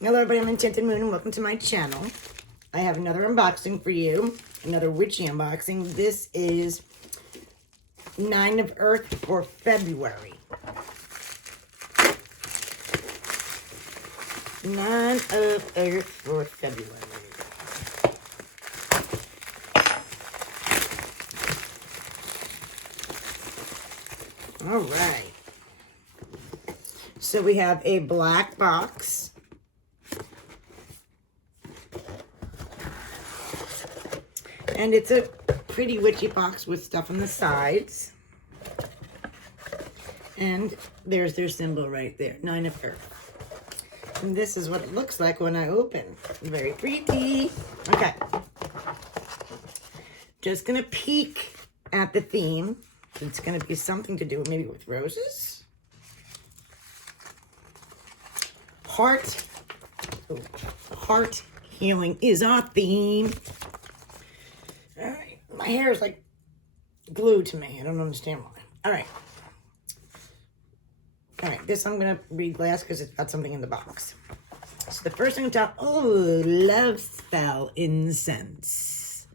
Hello everybody, I'm Enchanted Moon and welcome to my channel. I have another unboxing for you, another witchy unboxing. This is 9 of Earth for February. 9 of Earth for February. All right. So we have a black box. And it's a pretty witchy box with stuff on the sides. And there's their symbol right there, 9 of Earth. And this is what it looks like when I open. Very pretty. Okay. Just gonna peek at the theme. It's gonna be something to do maybe with roses. Heart. Oh, heart healing is our theme. All right. My hair is like glued to me. I don't understand why. All right. All right. This I'm going to read last because it's got something in the box. So the first thing on top, oh, love spell incense.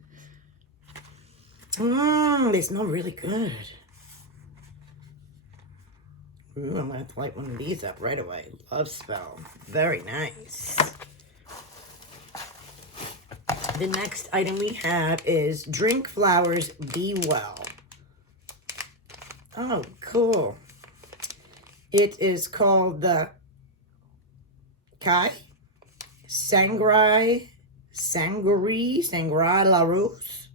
They smell really good. Ooh, I'm going to have to light one of these up right away. Love spell. Very nice. The next item we have is Drink Flowers, Be Well. Oh, cool. It is called the Kai Sangrai La Rose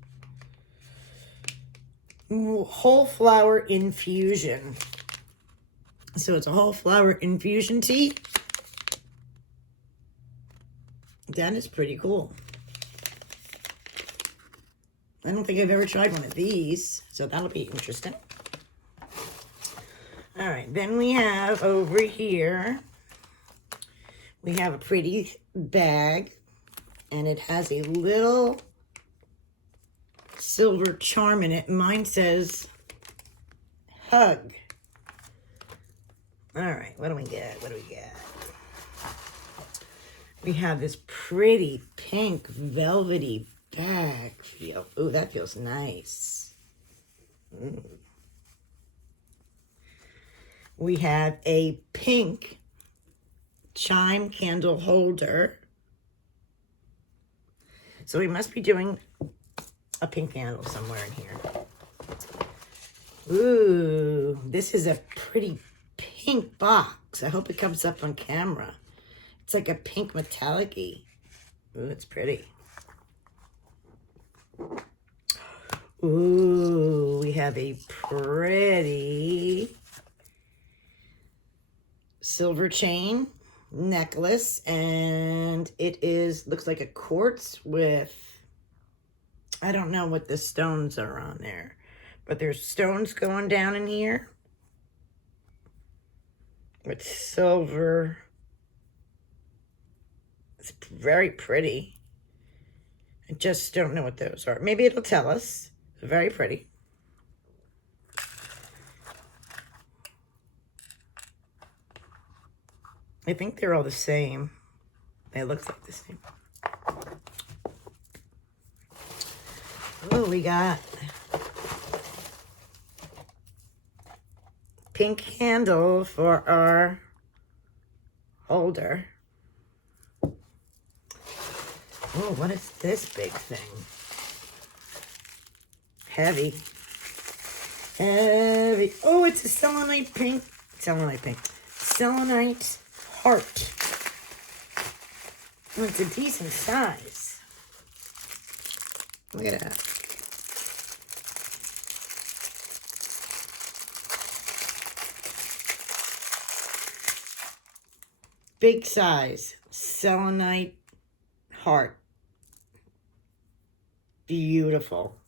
Whole Flower Infusion. So it's a whole flower infusion tea. That is pretty cool. I don't think I've ever tried one of these, so that'll be interesting. All right, then we have over here, we have a pretty bag, and it has a little silver charm in it. Mine says hug. All right, what do we get? What do we get? We have this pretty pink velvety bag feel. Ooh, that feels nice. We have a pink chime candle holder. So we must be doing a pink candle somewhere in here. Ooh, this is a pretty pink box. I hope it comes up on camera. It's like a pink metallic-y. Ooh, it's pretty. Ooh, we have a pretty silver chain necklace, and it looks like a quartz with, I don't know what the stones are on there, but there's stones going down in here with silver. It's very pretty. I just don't know what those are. Maybe it'll tell us. Very pretty. I think they're all the same. It looks like the same. Oh, we got pink handle for our holder. Oh, what is this big thing? Heavy. Heavy. Oh, it's a selenite pink. Selenite heart. Oh, it's a decent size. Look at that. Big size. Selenite heart. Beautiful.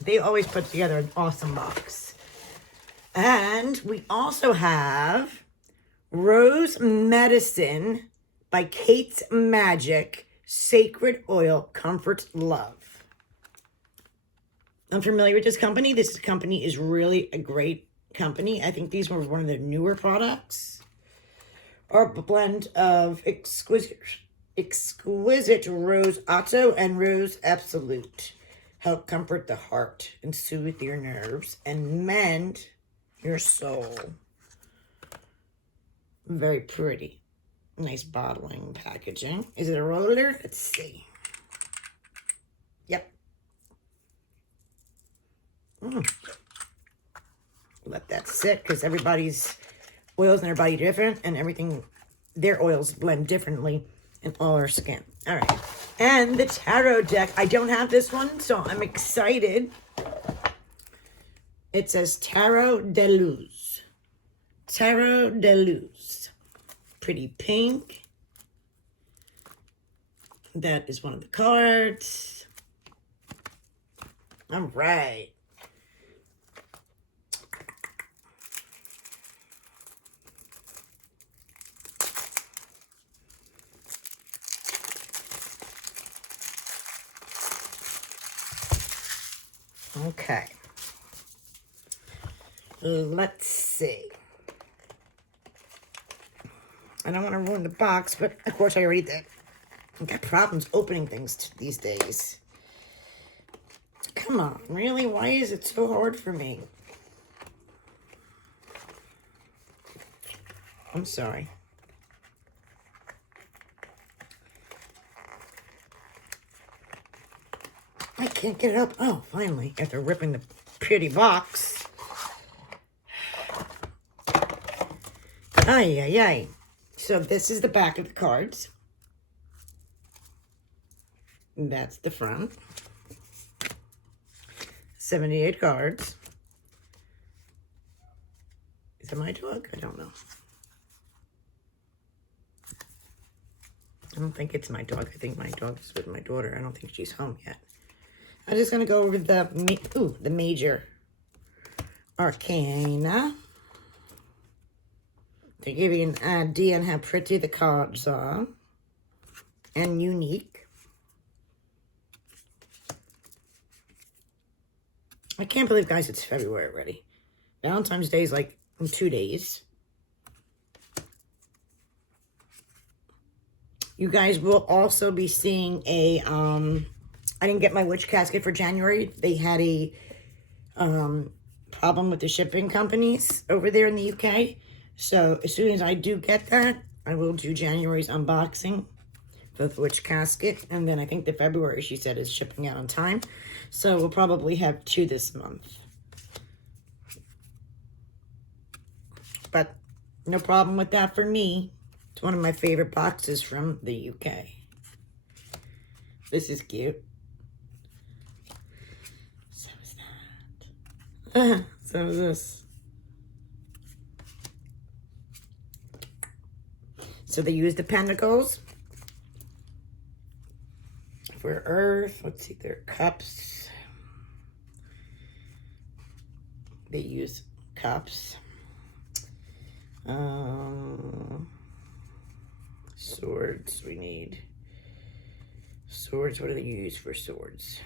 They always put together an awesome box. And we also have Rose Medicine by Kate's Magic Sacred Oil Comfort Love. I'm familiar with this company. This company is really a great company. I think these were one of their newer products. are a blend of exquisite Rose Otto and Rose Absolute. Help comfort the heart and soothe your nerves and mend your soul. Very pretty. Nice bottling packaging. Is it a roller? Let's see. Yep. Let that sit because everybody's oils in their body different and everything, their oils blend differently in all our skin. All right. And the tarot deck. I don't have this one, so I'm excited. It says Tarot de Luz. Tarot de Luz. Pretty pink. That is one of the cards. All right. Okay. Let's see. I don't want to ruin the box, but of course I already did. I've got problems opening things these days. Come on, really? Why is it so hard for me? I'm sorry. I can't get it up. Oh, finally, after ripping the pretty box. Ay, ay, ay. So this is the back of the cards. And that's the front. 78 cards. Is that my dog? I don't know. I don't think it's my dog. I think my dog is with my daughter. I don't think she's home yet. I'm just going to go over the major arcana. To give you an idea on how pretty the cards are. And unique. I can't believe, guys, it's February already. Valentine's Day is like in 2 days. You guys will also be seeing a, I didn't get my witch casket for January. They had a problem with the shipping companies over there in the UK. So as soon as I do get that, I will do January's unboxing for the witch casket. And then I think the February, she said, is shipping out on time. So we'll probably have 2 this month. But no problem with that for me. It's one of my favorite boxes from the UK. This is cute. So is that. So is this. So they use the pentacles for earth. Let's see, their cups. They use cups. Swords, we need swords. What do they use for swords?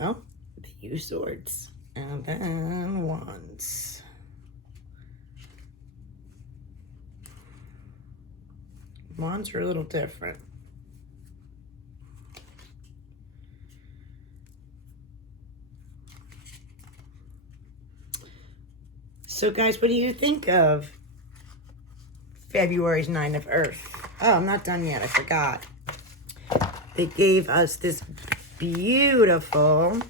Oh, they use swords. And then wands. Wands are a little different. So guys, what do you think of February's 9 of Earth? Oh, I'm not done yet. I forgot. They gave us this beautiful,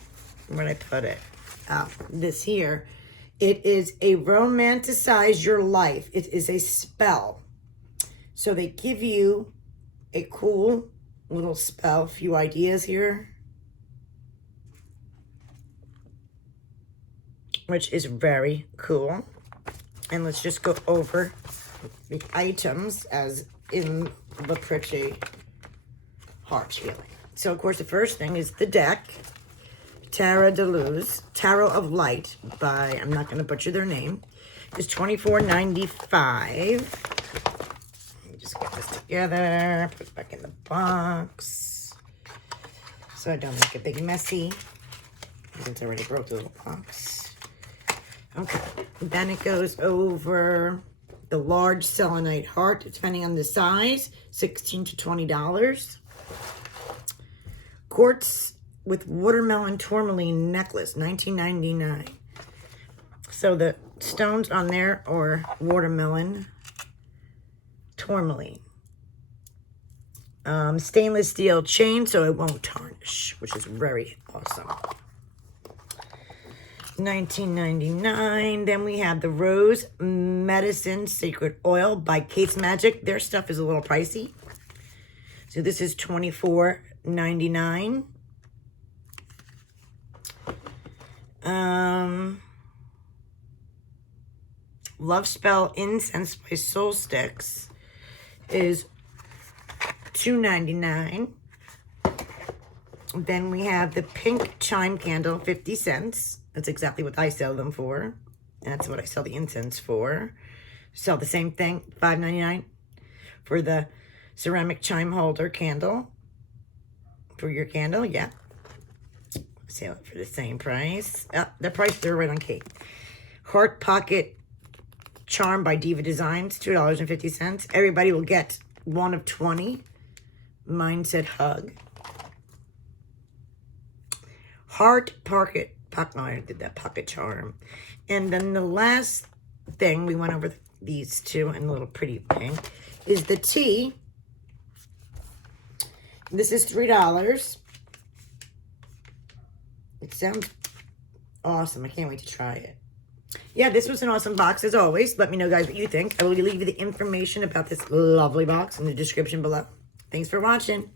where'd I put it? Oh, this here. It is a romanticize your life. It is a spell. So they give you a cool little spell, a few ideas here, which is very cool. And let's just go over the items as in the pretty heart healing. So, of course, the first thing is the deck, Tarot de Luz, Tarot of Light by, I'm not going to butcher their name, is $24.95. Just get this together, put it back in the box so I don't make a big messy since I already broke the little box. Okay, then it goes over the large selenite heart, depending on the size, $16 to $20. Quartz with watermelon tourmaline necklace, $19.99. So the stones on there are watermelon tourmaline. Stainless steel chain, so it won't tarnish, which is very awesome. $19.99. Then we have the Rose Medicine Sacred Oil by Kate's Magic. Their stuff is a little pricey. So this is $24.99. Love Spell Incense by Soul Sticks is $2.99. Then we have the pink chime candle, 50 cents. That's exactly what I sell them for. That's what I sell the incense for. Sell the same thing, $5.99 for the ceramic chime holder candle. For your candle, yeah. Sell it for the same price. The price they're right on Kate. Heart Pocket Charm by Diva Designs, $2.50. Everybody will get one of 20. Mine said hug. Heart Pocket, I did that pocket charm. And then the last thing, we went over these two in a little pretty pink, is the tea. This is $3. It sounds awesome. I can't wait to try it. Yeah, this was an awesome box as always. Let me know, guys, what you think. I will leave you the information about this lovely box in the description below. Thanks for watching.